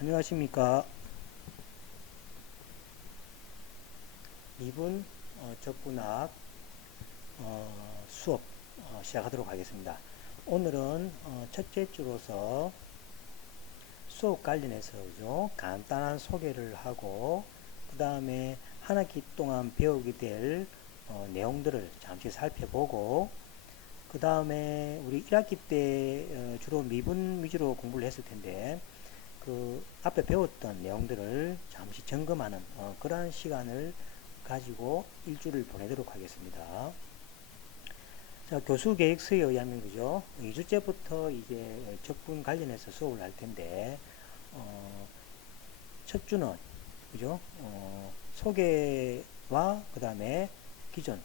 안녕하십니까. 미분 적분학 수업 시작하도록 하겠습니다. 오늘은 첫째 주로서 수업 관련해서 그죠? 간단한 소개를 하고 그 다음에 한 학기 동안 배우게 될 내용들을 잠시 살펴보고 그 다음에 우리 1학기 때 주로 미분 위주로 공부를 했을 텐데 그 앞에 배웠던 내용들을 잠시 점검하는 그러한 시간을 가지고 일주를 보내도록 하겠습니다. 자, 교수 계획서에 의하면 그죠? 2주째부터 이제 적분 관련해서 수업을 할 텐데 첫 주는 그죠? 소개와 그 다음에 기존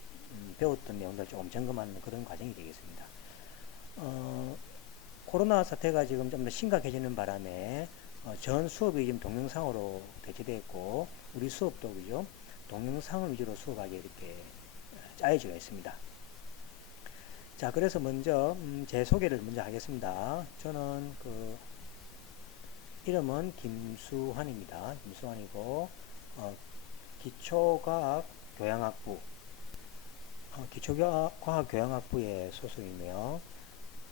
배웠던 내용들 조금 점검하는 그런 과정이 되겠습니다. 코로나 사태가 지금 좀 더 심각해지는 바람에 전 수업이 지금 동영상으로 대체되었고 우리 수업도 그죠? 동영상을 위주로 수업하게 이렇게 짜여져 있습니다. 자, 그래서 먼저 제 소개를 먼저 하겠습니다. 저는 이름은 김수환입니다. 김수환이고 기초과학 교양학부 기초과학 교양학부에 소속이며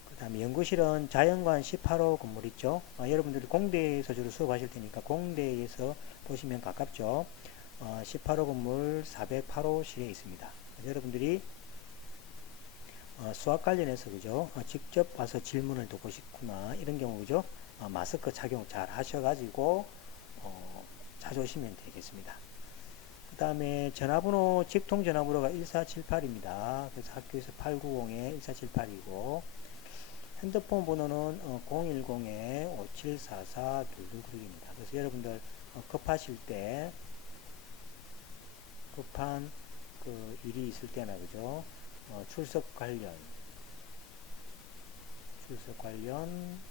그 다음에 연구실은 자연관 18호 건물 있죠. 여러분들이 공대에서 주로 수업하실 테니까 공대에서 보시면 가깝죠. 18호 건물 408호실에 있습니다. 여러분들이 수학 관련해서 그죠? 직접 와서 질문을 듣고 싶구나 이런 경우 그죠? 마스크 착용 잘 하셔가지고 찾아오시면 되겠습니다. 그 다음에 전화번호 직통 전화번호가 1478입니다. 그래서 학교에서 890-1478이고 핸드폰 번호는 010-5744-2296입니다. 그래서 여러분들 급하실 때 급한 그 일이 있을 때나 그죠? 출석 관련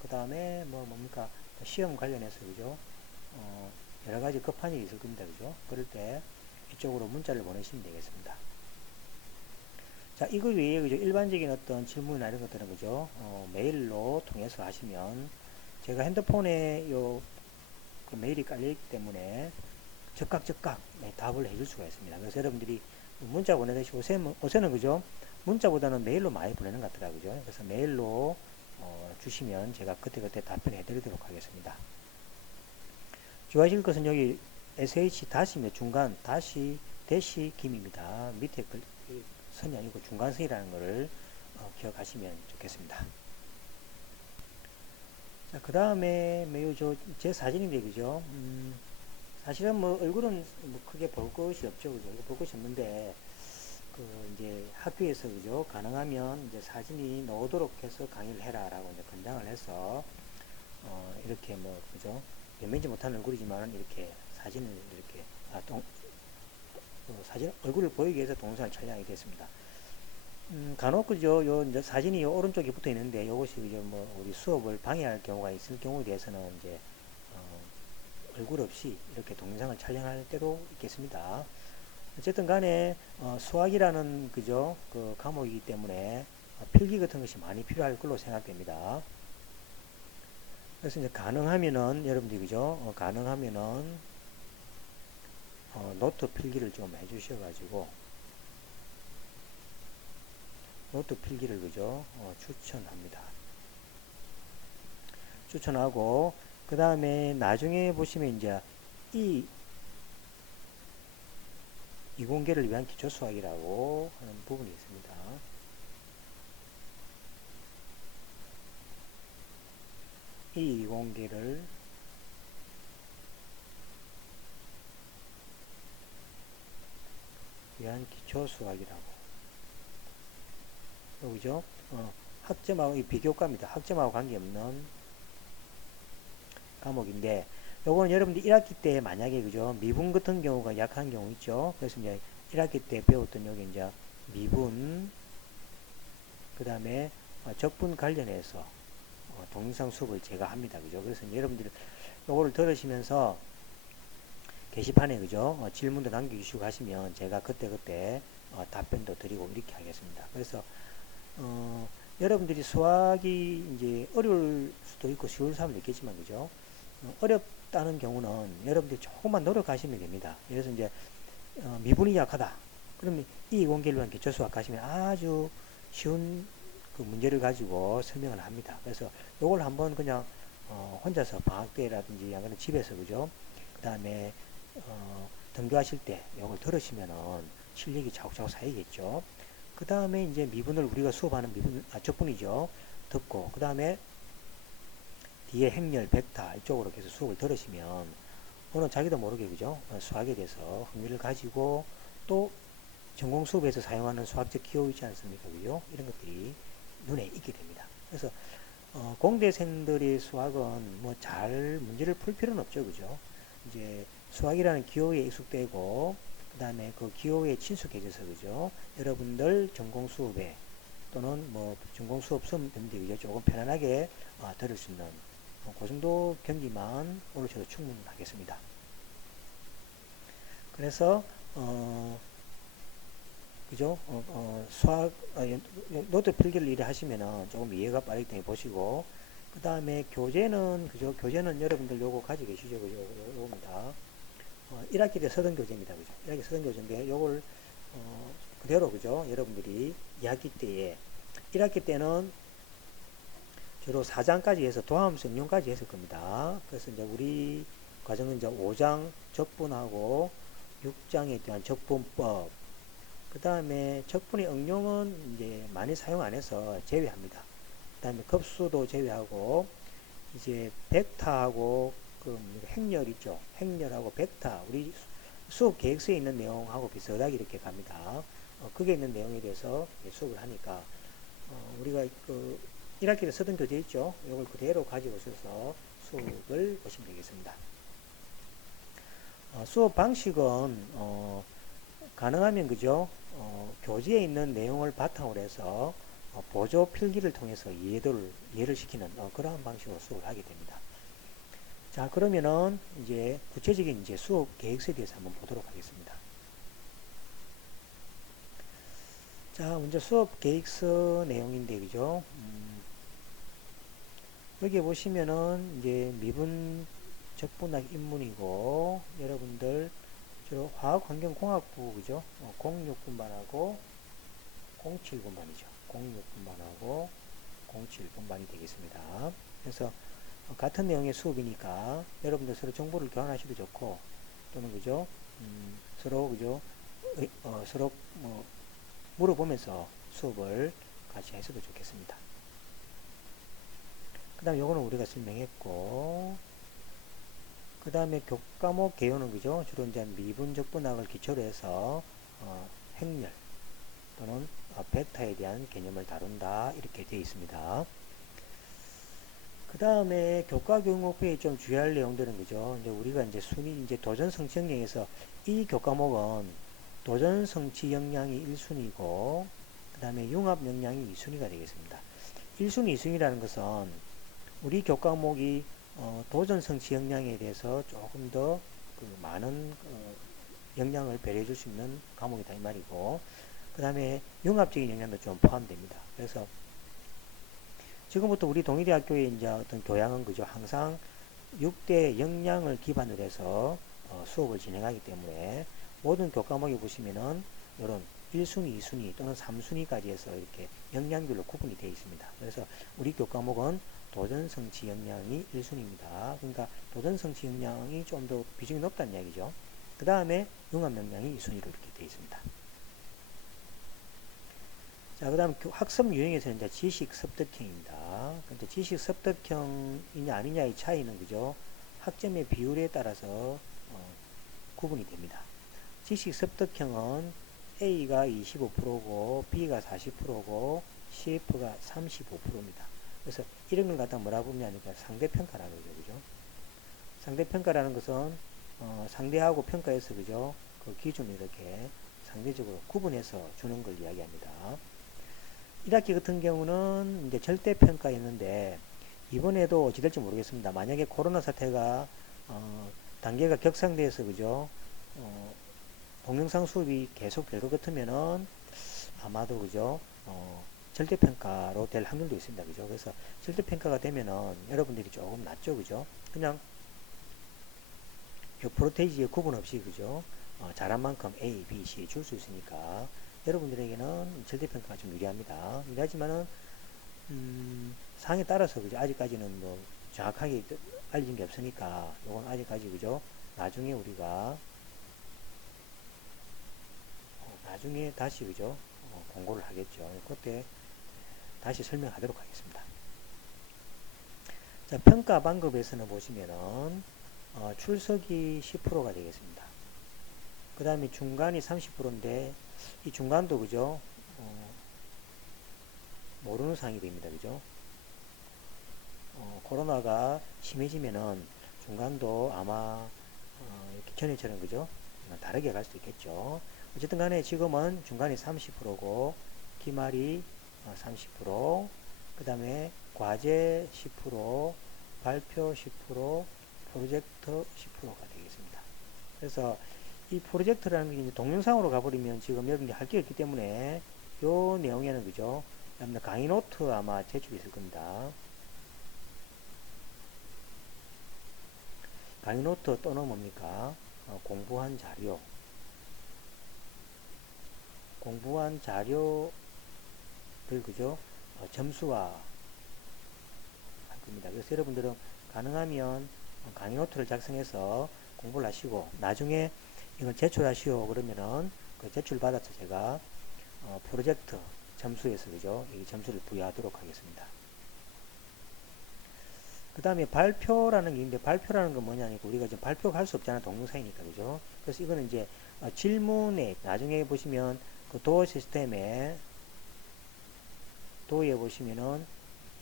그 다음에 뭡니까 시험 관련해서 그죠? 여러 가지 급한 일이 있을 겁니다. 그죠? 그럴 때 이쪽으로 문자를 보내시면 되겠습니다. 자, 이거 외에 그죠? 일반적인 어떤 질문이나 이런 것들은 그죠? 메일로 통해서 하시면 제가 핸드폰에 그 메일이 깔려있기 때문에 즉각 답을 해줄 수가 있습니다. 그래서 여러분들이 문자 보내듯이 요새는 그죠? 문자보다는 메일로 많이 보내는 것 같더라고요. 그래서 메일로 주시면 제가 그때그때 답변해 드리도록 하겠습니다. 주의하실 것은 여기 sh 다시며 중간 다시 대시 김입니다. 밑에 선이 아니고 중간선이라는 것을 기억하시면 좋겠습니다. 자, 그 다음에 제 사진인데 그죠? 사실은 얼굴은 크게 볼 것이 없죠. 그죠? 볼 것이 없는데 이제 학교에서 그죠? 가능하면 이제 사진이 나오도록 해서 강의를 해라라고 이제 권장을 해서 이렇게 그죠? 변변치 못한 얼굴이지만 이렇게 사진을 이렇게 사진 얼굴을 보이기 위해서 동영상을 촬영하게 됐습니다. 간혹 그죠? 이제 사진이 오른쪽에 붙어 있는데 이것이 그죠? 우리 수업을 방해할 경우가 있을 경우에 대해서는 이제 얼굴 없이 이렇게 동영상을 촬영할 때도 있겠습니다. 어쨌든 간에 수학이라는 그죠? 그 과목이기 때문에 필기 같은 것이 많이 필요할 걸로 생각됩니다. 그래서 이제 가능하면은 여러분들이 그죠? 가능하면은 노트 필기를 좀 해주셔가지고 노트 필기를 그죠? 추천합니다. 추천하고 그 다음에 나중에 보시면 이제 이 이공계를 위한 기초수학이라고 하는 부분이 있습니다. 이 이공계를 위한 기초수학이라고 그죠? 학점하고 비교과입니다. 학점하고 관계없는 과목인데 요거는 여러분들 1학기 때 만약에 그죠? 미분 같은 경우가 약한 경우 있죠. 그래서 이제 1학기 때 배웠던 여기 이제 미분 그 다음에 적분 관련해서 동영상 수업을 제가 합니다. 그죠? 그래서 여러분들 요거를 들으시면서 게시판에 그죠? 질문도 남겨주시고 하시면 제가 그때그때 답변도 드리고 이렇게 하겠습니다. 그래서 여러분들이 수학이 이제 어려울 수도 있고 쉬운 사람도 있겠지만 그죠? 어렵다는 경우는 여러분들이 조금만 노력하시면 됩니다. 그래서 이제 미분이 약하다. 그러면 이공계일반 기초수학 하시면 아주 쉬운 그 문제를 가지고 설명을 합니다. 그래서 요걸 한번 그냥 혼자서 방학 때라든지 아니면 집에서 그죠? 그 다음에 등교하실 때 요걸 들으시면은 실력이 차곡차곡 쌓이겠죠. 그 다음에 이제 미분을 우리가 수업하는 적분이죠. 듣고 그 다음에 뒤에 행렬, 벡터 이쪽으로 계속 수업을 들으시면 오늘 자기도 모르게 그죠? 수학에 대해서 흥미를 가지고 또 전공 수업에서 사용하는 수학적 기호 있지 않습니까? 그죠? 이런 것들이 눈에 익게 됩니다. 그래서 공대생들의 수학은 뭐 잘 문제를 풀 필요는 없죠. 그죠? 이제 수학이라는 기호에 익숙되고 그 다음에 그 기호에 친숙해져서 그죠? 여러분들 전공 수업에 또는 뭐 전공 수업 수업들이 조금 편안하게 들을 수 있는 그 정도 경기만 올리셔도 충분하겠습니다. 그래서 그죠? 수학 노트 필기를 이래 하시면은 조금 이해가 빠르기 때문에 보시고 그 다음에 교재는 그죠? 교재는 여러분들 요거 가지고 계시죠? 그죠? 요겁니다. 1학기 때 서던 교재입니다. 그죠? 1학기 서던 교재인데 요걸 그대로 그죠? 여러분들이 2학기 때에 1학기 때는 주로 4장까지 해서 도함수 응용까지 했을 겁니다. 그래서 이제 우리 과정은 이제 5장 적분하고 6장에 대한 적분법 그 다음에 적분의 응용은 이제 많이 사용 안 해서 제외합니다. 그 다음에 급수도 제외하고 이제 벡터하고 그 행렬 있죠. 행렬하고 벡터 우리 수업 계획서에 있는 내용하고 비슷하게 이렇게 갑니다. 그게 있는 내용에 대해서 수업을 하니까 우리가 그 1학기 때 쓰던 교재 있죠. 이걸 그대로 가지고 오셔서 수업을 보시면 되겠습니다. 수업 방식은 가능하면 그죠? 교재에 있는 내용을 바탕으로 해서 보조 필기를 통해서 이해를 시키는 그러한 방식으로 수업을 하게 됩니다. 자, 그러면은 이제 구체적인 이제 수업 계획서에 대해서 한번 보도록 하겠습니다. 자, 먼저 수업 계획서 내용인데 그죠? 여기 보시면은 이제 미분 적분학 입문이고 여러분들 주로 화학환경공학부 그죠? 06분반하고 07분반이죠. 06분반하고 07분반이 되겠습니다. 그래서 같은 내용의 수업이니까 여러분들 서로 정보를 교환하셔도 좋고 또는 그죠? 서로 그죠? 서로 뭐 물어보면서 수업을 같이 했어도 좋겠습니다. 그 다음 요거는 우리가 설명했고 그 다음에 교과목 개요는 그죠? 주로 이제 미분적분학을 기초로 해서 행렬 또는 벡터에 대한 개념을 다룬다 이렇게 되어 있습니다. 그 다음에 교과교육목표에 좀 주의할 내용들은 그죠? 이제 우리가 이제 이제 도전성취 역량에서 이 교과목은 도전성취 역량이 1순위고 그 다음에 융합 역량이 2순위가 되겠습니다. 1순위, 2순위라는 것은 우리 교과목이 도전성취 역량에 대해서 조금 더 많은 역량을 배려해 줄 수 있는 과목이다 이 말이고 그 다음에 융합적인 역량도 좀 포함됩니다. 그래서 지금부터 우리 동의대학교의 이제 어떤 교양은 그죠 항상 6대 역량을 기반으로 해서 수업을 진행하기 때문에 모든 교과목에 보시면은 이런 1순위, 2순위 또는 3순위까지 해서 이렇게 역량별로 구분이 되어 있습니다. 그래서 우리 교과목은 도전성취 역량이 1순위입니다. 그러니까 도전성취 역량이 좀 더 비중이 높다는 이야기죠. 그 다음에 융합 역량이 2순위로 이렇게 되어 있습니다. 자, 그 다음 학습 유형에서는 이제 지식 습득형입니다. 근데 지식 습득형이냐 아니냐의 차이는 그죠? 학점의 비율에 따라서 구분이 됩니다. 지식 습득형은 A가 25%고 B가 40%고 CF가 35%입니다. 그래서 이런 걸 갖다 뭐라 부르냐니까 상대평가라고 그러죠. 그죠? 상대평가라는 것은 상대하고 평가해서 그죠? 그 기준을 이렇게 상대적으로 구분해서 주는 걸 이야기합니다. 1학기 같은 경우는 이제 절대평가였는데 이번에도 어찌 될지 모르겠습니다. 만약에 코로나 사태가 단계가 격상돼서 그죠? 동영상 수업이 계속 될 것 같으면은 아마도 그죠? 절대평가로 될 확률도 있습니다. 그죠? 그래서 절대평가가 되면은 여러분들이 조금 낫죠. 그죠? 그냥 요 프로테이지의 구분 없이 그죠? 잘한 만큼 A, B, C 줄 수 있으니까 여러분들에게는 절대평가가 좀 유리합니다. 유리하지만은 상에 따라서 그죠? 아직까지는 뭐 정확하게 알려진 게 없으니까 요건 아직까지 그죠? 나중에 우리가 나중에 다시 그죠? 공고를 하겠죠. 그때 다시 설명하도록 하겠습니다. 자, 평가 방법에서는 보시면은 출석이 10%가 되겠습니다. 그 다음에 중간이 30%인데 이 중간도 그죠? 모르는 상황이 됩니다. 그죠? 코로나가 심해지면은 중간도 아마 이렇게 전에처럼 그죠? 다르게 갈 수도 있겠죠. 어쨌든 간에 지금은 중간이 30%고 기말이 30%, 그 다음에 과제 10%, 발표 10%, 프로젝트 10%가 되겠습니다. 그래서 이 프로젝트라는 게 이제 동영상으로 가버리면 지금 여러분들이 할 게 없기 때문에 요 내용에는 그죠? 여러분들 강의 노트 아마 제출이 있을 겁니다. 강의 노트 또는 뭡니까? 공부한 자료. 공부한 자료들 그죠? 점수화 할 겁니다. 그래서 여러분들은 가능하면 강의 노트를 작성해서 공부를 하시고 나중에 이걸 제출하시오 그러면은 그 제출 받아서 제가 프로젝트 점수에서 그죠? 이 점수를 부여하도록 하겠습니다. 그 다음에 발표라는 게 있는데 발표라는 건 뭐냐니까 우리가 지금 발표가 할 수 없잖아 동영상이니까 그죠? 그래서 이거는 이제 질문에 나중에 보시면 그 도어 시스템에 도어에 보시면은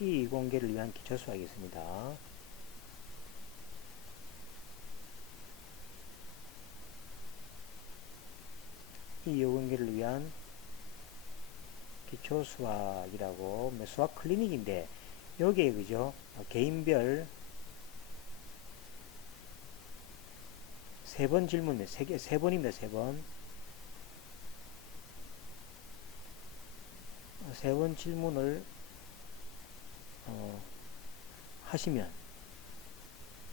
이 이공계를 위한 기초 수학이 있습니다. 이 이공계를 위한 기초 수학이라고 수학 클리닉인데 여기에 그죠? 개인별 3번 질문, 3번입니다. 3번. 3번 질문을 하시면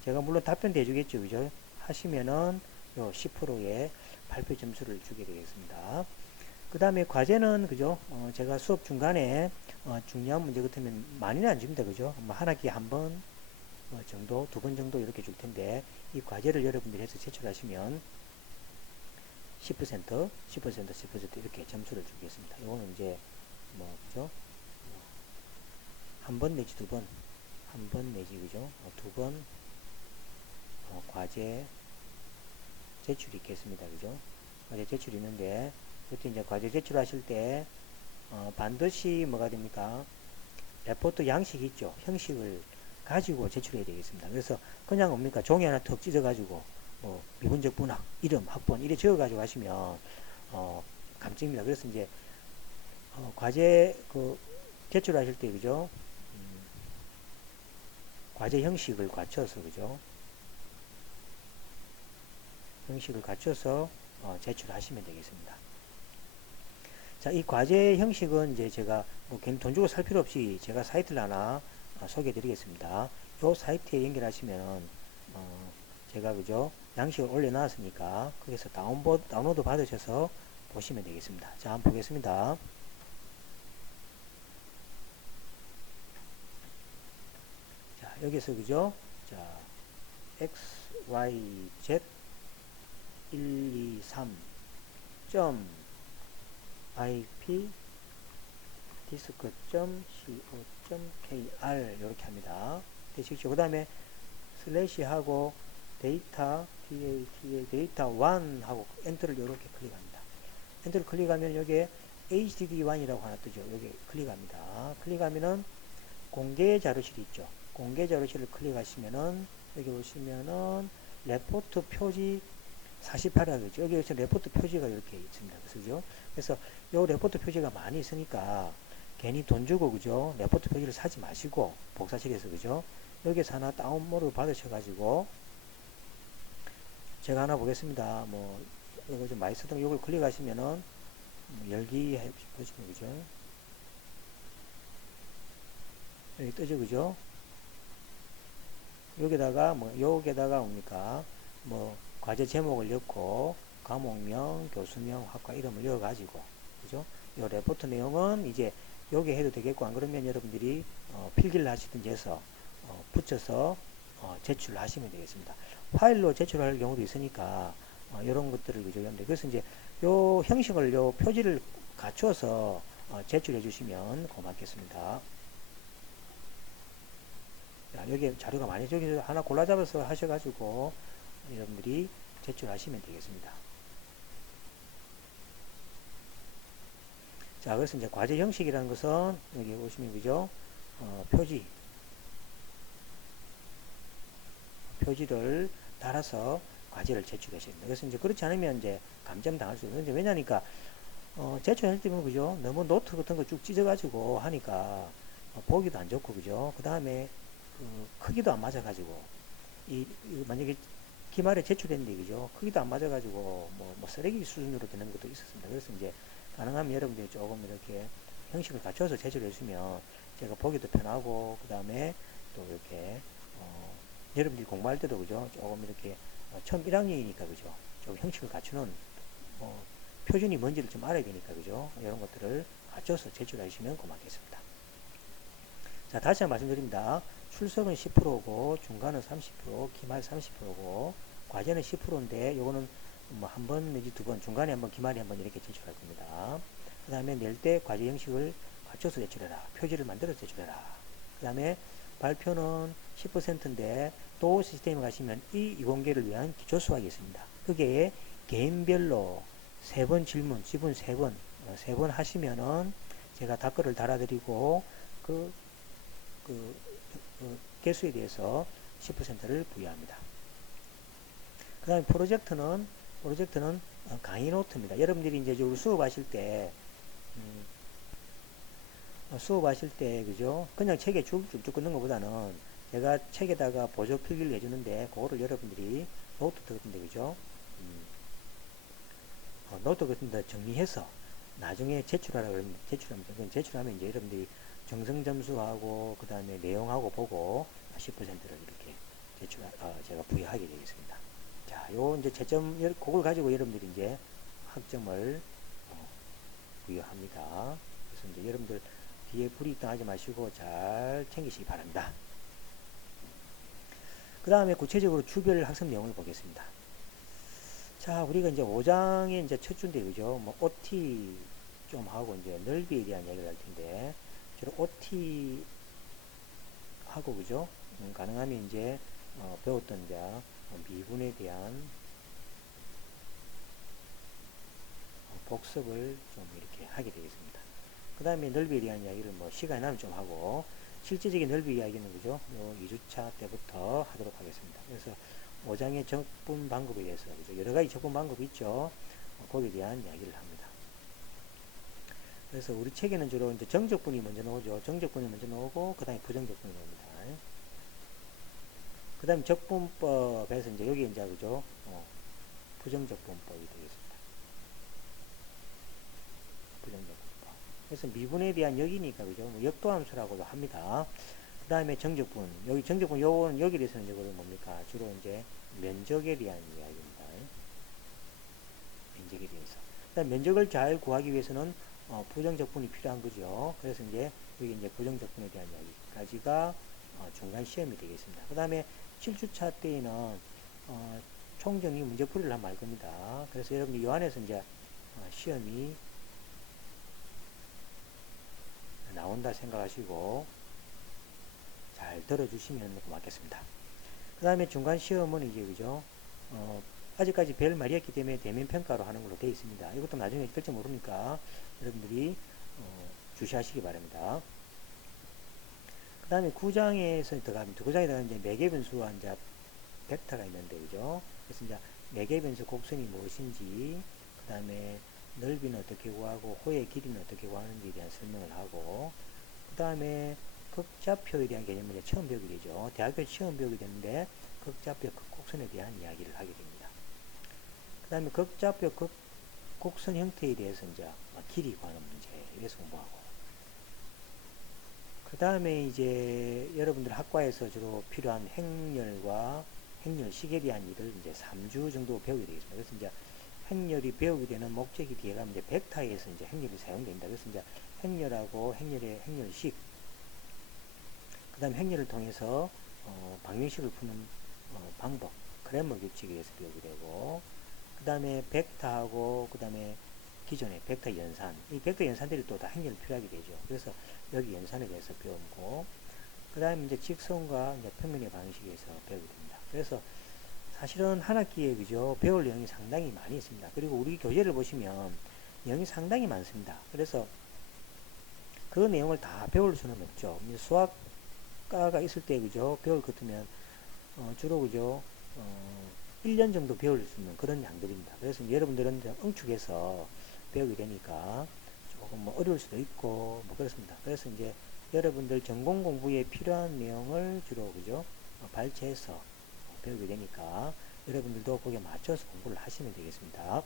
제가 물론 답변도 해주겠죠. 그죠? 하시면은 요 10%의 발표 점수를 주게 되겠습니다. 그 다음에 과제는 그죠? 제가 수업 중간에 중요한 문제 같으면 많이는 안 줍니다. 그죠? 뭐 한 학기에 한 번 정도, 2번 정도 이렇게 줄 텐데 이 과제를 여러분들이 해서 제출하시면 10%, 10%, 10% 이렇게 점수를 주겠습니다. 이거는 이제 뭐 그죠? 한 번 내지 2번, 한 번 내지 그죠? 2번 과제 제출이 있겠습니다. 그죠? 과제 제출이 있는데 그때 이제 과제 제출하실 때 반드시 뭐가 됩니까? 레포트 양식 있죠. 형식을 가지고 제출해야 되겠습니다. 그래서 그냥 뭡니까? 종이 하나 턱 찢어가지고 뭐 미분적 분학, 이름, 학번 이래 적어가지고 하시면 감점입니다. 그래서 이제 과제 그 제출하실 때 그죠? 과제 형식을 갖춰서 그죠? 형식을 갖춰서 제출하시면 되겠습니다. 자, 이 과제 형식은 이제 제가 뭐 괜히 돈 주고 살 필요 없이 제가 사이트를 하나 소개해 드리겠습니다. 이 사이트에 연결하시면 제가 그죠? 양식을 올려놨으니까 거기서 다운로드 받으셔서 보시면 되겠습니다. 자, 한번 보겠습니다. 자, 여기서 그죠? 자, x, y, z 1, 2, 3 점 ip disk.co.kr 이렇게 합니다. 되시죠? 그 다음에 슬래시 하고 데이터 데이터 1 하고 엔터를 이렇게 클릭합니다. 엔터를 클릭하면 여기에 HDD1이라고 하나 뜨죠. 여기 클릭합니다. 클릭하면은 공개 자료실이 있죠. 공개 자료실을 클릭하시면은 여기 보시면은 레포트 표지 48하겠죠. 여기에서 레포트 표지가 이렇게 있습니다. 그죠? 그래서 요 레포트 표지가 많이 있으니까 괜히 돈 주고 그죠? 레포트 표지를 사지 마시고 복사실에서 그죠? 여기서 하나 다운로드 받으셔가지고 제가 하나 보겠습니다. 뭐 이거 좀 많이 쓰던 이걸 클릭하시면은 열기 해보시면 그죠? 여기 뜨죠, 그죠? 여기다가 뭐 여기다가 뭡니까? 뭐 과제 제목을 넣고 과목명, 교수명, 학과 이름을 넣어가지고 그죠? 이 레포트 내용은 이제 요게 해도 되겠고 안 그러면 여러분들이 필기를 하시든지 해서 붙여서 제출을 하시면 되겠습니다. 파일로 제출할 경우도 있으니까 이런 것들을 그죠? 그래서 이제 요 형식을 요 표지를 갖춰서 제출해 주시면 고맙겠습니다. 자, 여기 자료가 많이 저기서 하나 골라 잡아서 하셔가지고 여러분들이 제출하시면 되겠습니다. 자, 그래서 이제 과제 형식이라는 것은 여기 보시면 그죠? 표지를 달아서 과제를 제출하셔야 됩니다. 그래서 이제 그렇지 않으면 이제 감점 당할 수 있는데 왜냐니까 제출할 때면 그죠? 너무 노트 같은 거 쭉 찢어가지고 하니까 보기도 안 좋고 그죠? 그 다음에 크기도 안 맞아가지고 만약에 기말에 제출했는데 그죠? 크기도 안 맞아가지고 뭐 쓰레기 수준으로 되는 것도 있었습니다. 그래서 이제 가능하면 여러분들이 조금 이렇게 형식을 갖춰서 제출해 주시면 제가 보기도 편하고 그 다음에 또 이렇게 여러분들이 공부할 때도 그죠? 조금 이렇게 처음 1학년이니까 그죠? 좀 형식을 갖추는 표준이 뭔지를 좀 알아야 되니까 그죠? 이런 것들을 갖춰서 제출하시면 고맙겠습니다. 자, 다시 한번 말씀드립니다. 출석은 10%고 중간은 30%, 기말 30%고 과제는 10%인데 요거는 뭐 한 번 내지 두 번, 중간에 한 번, 기말에 한 번 이렇게 제출할 겁니다. 그 다음에 낼 때 과제 형식을 갖춰서 제출해라. 표지를 만들어서 제출해라. 그 다음에 발표는 10%인데 또 시스템에 가시면 이 이공계를 위한 기초 수학이 있습니다. 그게 개인별로 3번 질문, 지분 3번, 3번 하시면은 제가 답글을 달아드리고 그 개수에 대해서 10%를 부여합니다. 그 다음에 프로젝트는 강의 노트입니다. 여러분들이 이제 수업하실 때 그죠? 그냥 책에 쭉쭉 끊는 것보다는 제가 책에다가 보조 필기를 해주는데 그거를 여러분들이 노트 같은데 그죠? 노트 같은데 정리해서 나중에 제출하라 그러면 제출하면 이제 여러분들이 정성 점수하고 그 다음에 내용하고 보고 10%를 이렇게 제가 부여하게 되겠습니다. 자, 요 이제 채점 그걸 가지고 여러분들이 이제 학점을 부여합니다. 그래서 이제 여러분들 뒤에 불이익당 하지 마시고 잘 챙기시기 바랍니다. 그 다음에 구체적으로 주별 학습 내용을 보겠습니다. 자, 우리가 이제 5장의 이제 첫 주인데, 그죠? 뭐, OT 좀 하고, 이제 넓이에 대한 이야기를 할 텐데, 주로 OT 하고, 그죠? 가능하면 이제, 배웠던 이제, 미분에 대한 복습을 좀 이렇게 하게 되겠습니다. 그 다음에 넓이에 대한 이야기를 뭐, 시간이 나면 좀 하고, 실제적인 넓이 이야기는, 그죠? 요 2주차 때부터 하도록 하겠습니다. 그래서 5장의 적분 방법에 대해서 그죠? 여러 가지 적분 방법이 있죠. 거기에 대한 이야기를 합니다. 그래서 우리 책에는 주로 이제 정적분이 먼저 나오죠. 정적분이 먼저 나오고 그 다음에 부정적분이 나옵니다. 그 다음에 적분법에서 이제 여기 이제 그죠? 부정적분법이 되겠습니다. 부정적분법. 그래서 미분에 대한 역이니까 그죠? 뭐 역도함수라고도 합니다. 그 다음에 정적분. 여기 정적분 요거는 여기에 대해서는 이제 뭡니까? 주로 이제 면적에 대한 이야기입니다. 면적에 대해서. 그다음 면적을 잘 구하기 위해서는 부정적분이 필요한 거죠. 그래서 이제 여기 이제 부정적분에 대한 이야기까지가 중간 시험이 되겠습니다. 그 다음에 7주차 때에는 총정리 문제풀이를 한번 할 겁니다. 그래서 여러분들 이 안에서 이제 시험이 나온다 생각하시고 잘 들어주시면 고맙겠습니다. 그 다음에 중간 시험은 이제 그죠? 아직까지 별 말이 없기 때문에 대면 평가로 하는 걸로 되어 있습니다. 이것도 나중에 될지 모르니까 여러분들이 주시하시기 바랍니다. 그 다음에 9장에서 들어가면 9장에 들어가면 이제 매개 변수와 이제 벡터가 있는데 그죠? 그래서 이제 매개 변수 곡선이 무엇인지 그 다음에 넓이는 어떻게 구하고 호의 길이는 어떻게 구하는지에 대한 설명을 하고 그 다음에 극좌표에 대한 개념을 이제 처음 배우게 되죠. 대학교 처음 배우게 되는데 극좌표 극곡선에 대한 이야기를 하게 됩니다. 그 다음에 극좌표 극곡선 형태에 대해서 이제 길이 구하는 문제에 대해서 공부하고 그 다음에 이제 여러분들 학과에서 주로 필요한 행렬과 행렬, 시계에 대한 일을 이제 3주 정도 배우게 되겠습니다. 그래서 이제 행렬이 배우게 되는 목적이 뒤에 가면 이제 벡터에서 이제 행렬이 사용됩니다. 그래서 이제 행렬하고 행렬의 행렬식, 그 다음에 행렬을 통해서 방정식을 푸는 방법, 그래머 규칙에 대해서 배우게 되고, 그 다음에 벡터하고 그 다음에 기존의 벡터 연산, 이 벡터 연산들이 또 다 행렬이 필요하게 되죠. 그래서 여기 연산에 대해서 배우고, 그 다음에 이제 직선과 이제 평면의 방식에 대해서 배우게 됩니다. 그래서 사실은 한 학기에 그죠, 배울 내용이 상당히 많이 있습니다. 그리고 우리 교재를 보시면 내용이 상당히 많습니다. 그래서 그 내용을 다 배울 수는 없죠. 수학과가 있을 때 그죠, 배울 것 같으면 주로 그죠, 1년 정도 배울 수 있는 그런 양들입니다. 그래서 여러분들은 응축해서 배우게 되니까 조금 뭐 어려울 수도 있고 뭐 그렇습니다. 그래서 이제 여러분들 전공 공부에 필요한 내용을 주로 그죠, 발췌해서 배우게 되니까 여러분들도 거기에 맞춰서 공부를 하시면 되겠습니다.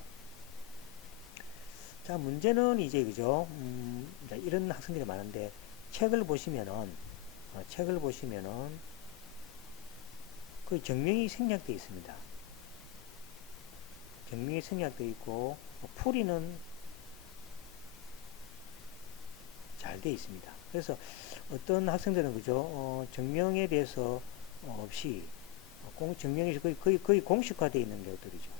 자, 문제는 이제 그죠, 이런 학생들이 많은데 책을 보시면은 그 정명이 생략되어 있습니다. 정명이 생략되어 있고 풀이는 잘 되어 있습니다. 그래서 어떤 학생들은 그죠, 정명에 대해서 없이 정명이 거의 공식화되어 있는 것들이죠.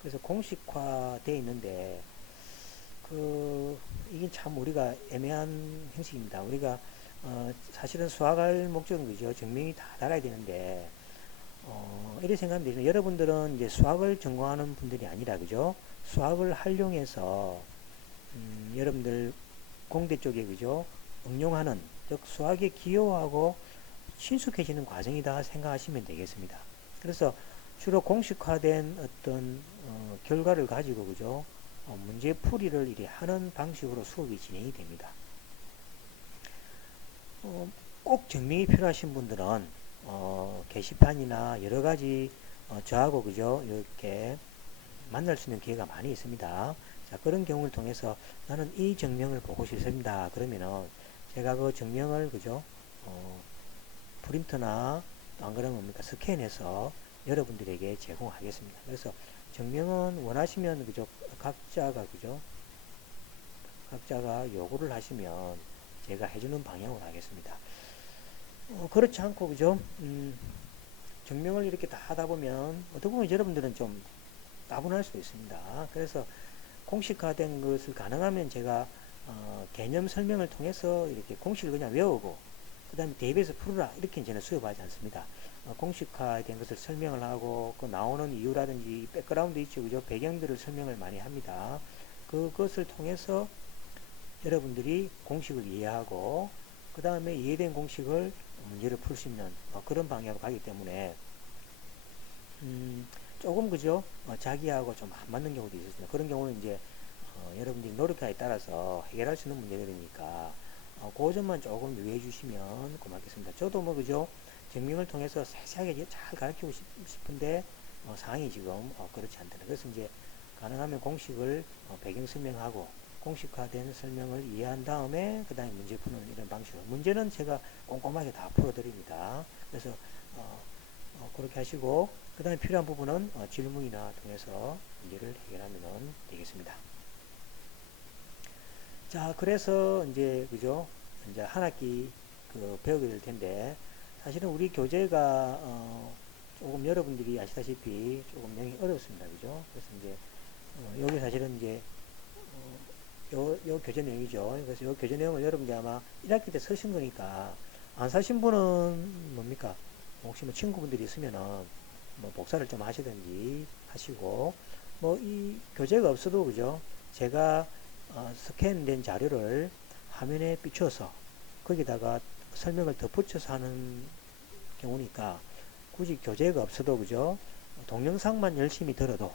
그래서 공식화되어 있는데 이게 참 우리가 애매한 형식입니다. 우리가 사실은 수학할 목적은 그죠, 정명이 다 달아야 되는데 이렇게 생각하면 되죠. 여러분들은 이제 수학을 전공하는 분들이 아니라 그죠, 수학을 활용해서 여러분들 공대 쪽에 그죠, 응용하는, 즉 수학에 기여하고 친숙해지는 과정이다 생각하시면 되겠습니다. 그래서 주로 공식화된 어떤 결과를 가지고 그죠, 문제 풀이를 이렇게 하는 방식으로 수업이 진행이 됩니다. 꼭 증명이 필요하신 분들은 게시판이나 여러 가지 저하고 그죠, 이렇게 만날 수 있는 기회가 많이 있습니다. 자, 그런 경우를 통해서 나는 이 증명을 보고 싶습니다. 그러면은 제가 그 증명을 그죠, 프린트나 안 그러면 뭡니까, 스캔해서 여러분들에게 제공하겠습니다. 그래서 증명은 원하시면 그죠, 각자가 요구를 하시면 제가 해주는 방향으로 하겠습니다. 그렇지 않고 그죠, 증명을 이렇게 다 하다 보면 어떻게 보면 여러분들은 좀 따분할 수도 있습니다. 그래서 공식화된 것을 가능하면 제가 개념 설명을 통해서 이렇게 공식을 그냥 외우고 그 다음에 대입해서 풀어라 이렇게 저는 수업하지 않습니다. 공식화된 것을 설명을 하고 그 나오는 이유라든지 백그라운드 있죠, 그죠, 배경들을 설명을 많이 합니다. 그것을 통해서 여러분들이 공식을 이해하고 그 다음에 이해된 공식을 문제를 풀 수 있는 그런 방향으로 가기 때문에 조금 그죠, 자기하고 좀 안 맞는 경우도 있습니다. 그런 경우는 이제 여러분들이 노력에 따라서 해결할 수 있는 문제들이니까 그 점만 조금 유의해 주시면 고맙겠습니다. 저도 뭐 그죠, 증명을 통해서 세세하게 잘 가르치고 싶은데 상황이 지금 그렇지 않다. 그래서 이제 가능하면 공식을 배경 설명하고 공식화된 설명을 이해한 다음에 그 다음에 문제 푸는 이런 방식으로, 문제는 제가 꼼꼼하게 다 풀어드립니다. 그래서 그렇게 하시고 그 다음에 필요한 부분은 질문이나 통해서 문제를 해결하면 되겠습니다. 자, 그래서 이제 그죠, 이제 한 학기 배우게 될 텐데 사실은 우리 교재가 조금 여러분들이 아시다시피 조금 내용이 어렵습니다. 그죠? 그래서 이제 여기 사실은 이제 요 교재 내용이죠. 그래서 요 교재 내용을 여러분들이 아마 1학기 때 쓰신 거니까 안 사신 분은 뭡니까? 혹시 뭐 친구분들이 있으면은 뭐 복사를 좀 하시든지 하시고 뭐 이 교재가 없어도 그죠? 제가 스캔된 자료를 화면에 비춰서 거기다가 설명을 덧붙여서 하는 경우니까 굳이 교재가 없어도 그죠, 동영상만 열심히 들어도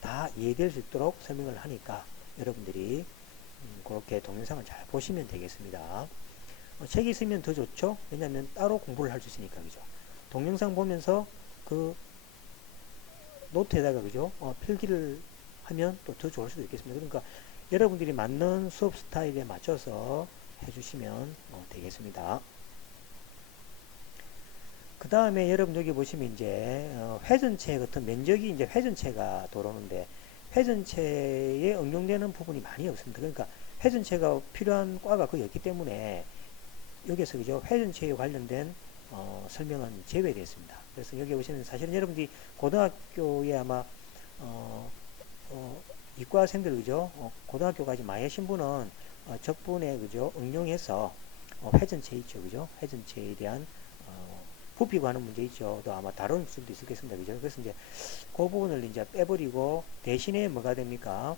다 이해될 수 있도록 설명을 하니까 여러분들이 그렇게 동영상을 잘 보시면 되겠습니다. 책이 있으면 더 좋죠. 왜냐하면 따로 공부를 할 수 있으니까 그죠. 동영상 보면서 그 노트에다가 그죠, 필기를 하면 또 더 좋을 수도 있겠습니다. 그러니까 여러분들이 맞는 수업 스타일에 맞춰서 해주시면 되겠습니다. 그 다음에 여러분 여기 보시면 이제 회전체 같은 면적이 이제 회전체가 들어오는데 회전체에 응용되는 부분이 많이 없습니다. 그러니까 회전체가 필요한 과가 거의 없기 때문에 여기서 그죠 회전체에 관련된 설명은 제외되어 있습니다. 그래서 여기 보시면 사실은 여러분들이 고등학교에 아마 이과생들 그죠 고등학교까지 많이 하신 분은 적분에 그죠 응용해서 회전체 있죠 그죠 회전체에 대한 부피 관한 문제 있죠. 또 아마 다룬 수도 있겠습니다. 그죠? 그래서 이제 그 부분을 이제 빼버리고 대신에 뭐가 됩니까?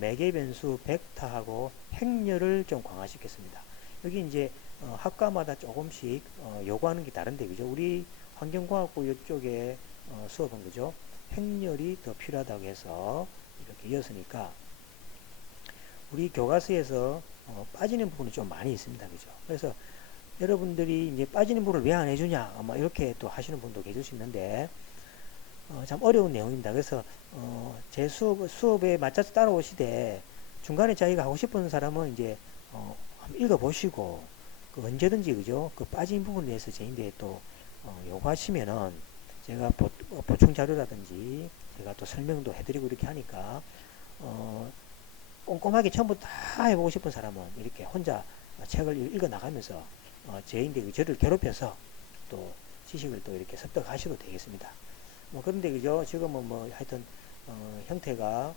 매개 변수, 벡터하고 행렬을 좀 강화시켰습니다. 여기 이제 학과마다 조금씩 요구하는 게 다른데 그죠? 우리 환경과학부 이쪽에 수업은 그죠? 행렬이 더 필요하다고 해서 이렇게 이었으니까 우리 교과서에서 빠지는 부분이 좀 많이 있습니다. 그죠? 그래서 여러분들이 이제 빠지는 부분을 왜 안 해주냐 아마 이렇게 또 하시는 분도 계실 수 있는데 참 어려운 내용입니다. 그래서 제 수업에 맞춰서 따라오시되 중간에 자기가 하고 싶은 사람은 이제 한번 읽어보시고 그 언제든지 그죠 그 빠진 부분에 대해서 저희한테 또 요구하시면은 제가 보충 자료라든지 제가 또 설명도 해드리고 이렇게 하니까 꼼꼼하게 처음부터 다 해보고 싶은 사람은 이렇게 혼자 책을 읽어 나가면서 저희인데 저를 괴롭혀서 또 지식을 또 이렇게 습득하셔도 되겠습니다. 그런데 그죠 지금은 뭐 하여튼 형태가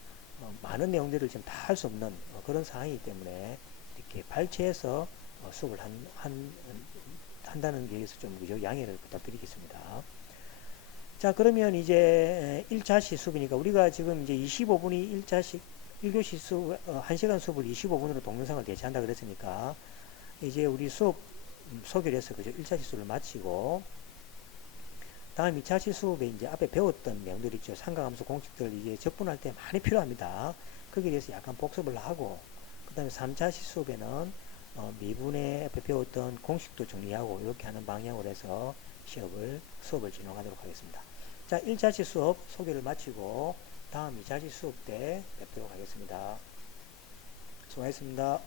많은 내용들을 지금 다 할 수 없는 그런 상황이기 때문에 이렇게 발췌해서 수업을 한다는 데에서 좀 그죠 양해를 부탁드리겠습니다. 자 그러면 이제 1차 시수업이니까 우리가 지금 이제 25분이 1교시 수업 1시간 수업을 25분으로 동영상을 대체한다 그랬으니까 이제 우리 수업 소개를 해서 그죠 1차 시수를 마치고 다음 2차 시수업에 이제 앞에 배웠던 내용들 있죠. 삼각함수 공식들 이제 적분할 때 많이 필요합니다. 거기에 대해서 약간 복습을 하고 그 다음에 3차 시수업에는 미분의 앞에 배웠던 공식도 정리하고 이렇게 하는 방향으로 해서 수업을 진행하도록 하겠습니다. 자 1차 시수업 소개를 마치고 다음 2차 시수업 때 뵙도록 하겠습니다. 수고하셨습니다.